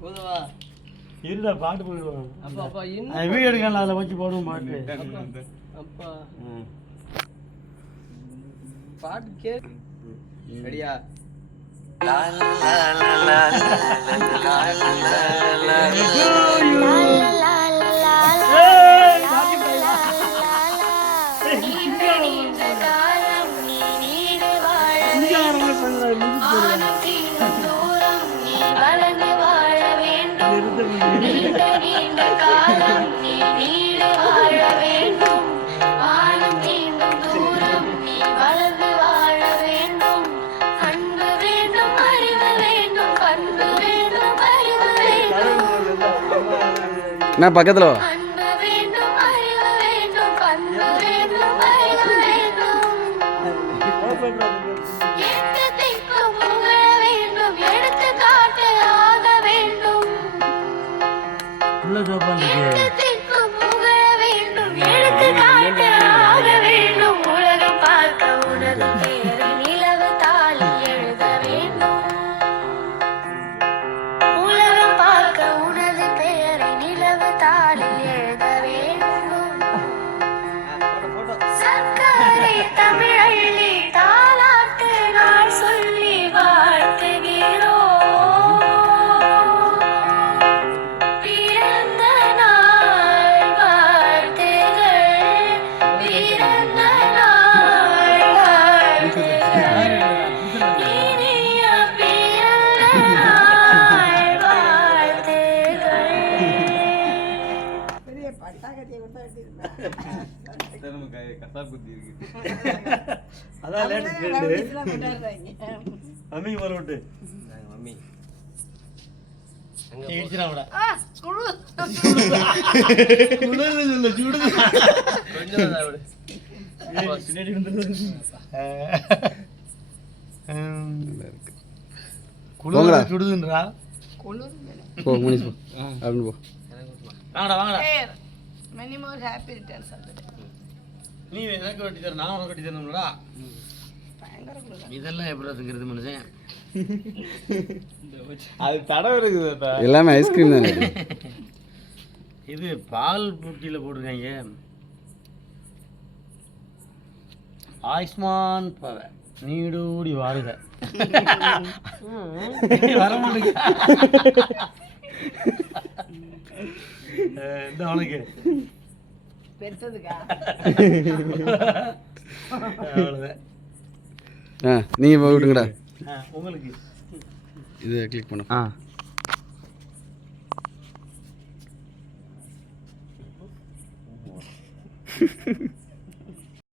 போதுவா இருடா பாட்டு போடுவோம். அப்பா அப்பா இன்னும் வீடியோ எடுக்கலாம், அதில் வச்சு போடுவோம் பாட்டு. அப்பா பாட்டு கே ரெடியா? நான் பக்கத்துல அதான் மம்மி வர விட்டு மம்மி சுடுதுன்றா போ முனிஸ் போ அப்படின்னு போ. வாங்கடா வாங்கடா. many more happy returns of the day. நீ எனக்கு வெட்டி தர, நான் உனக்கு வெட்டி தரணும்டா. இதெல்லாம் எப்படி இருக்குறது மனுஷன்? அது தடவை இருக்குது. எல்லாமே ஐஸ்கிரீம் தானே. இது பால் புட்டியில் போட்டிருக்காங்க. ஆயுஷ்மான் பவ நீடூடி வாழ்க. வர மாட்டேங்க இந்த உனக்கு பெருசதுக்கா அவ்வளோதான். நீங்கள் போய் விட்டுங்கடா. உங்களுக்கு இது கிளிக் பண்ணு.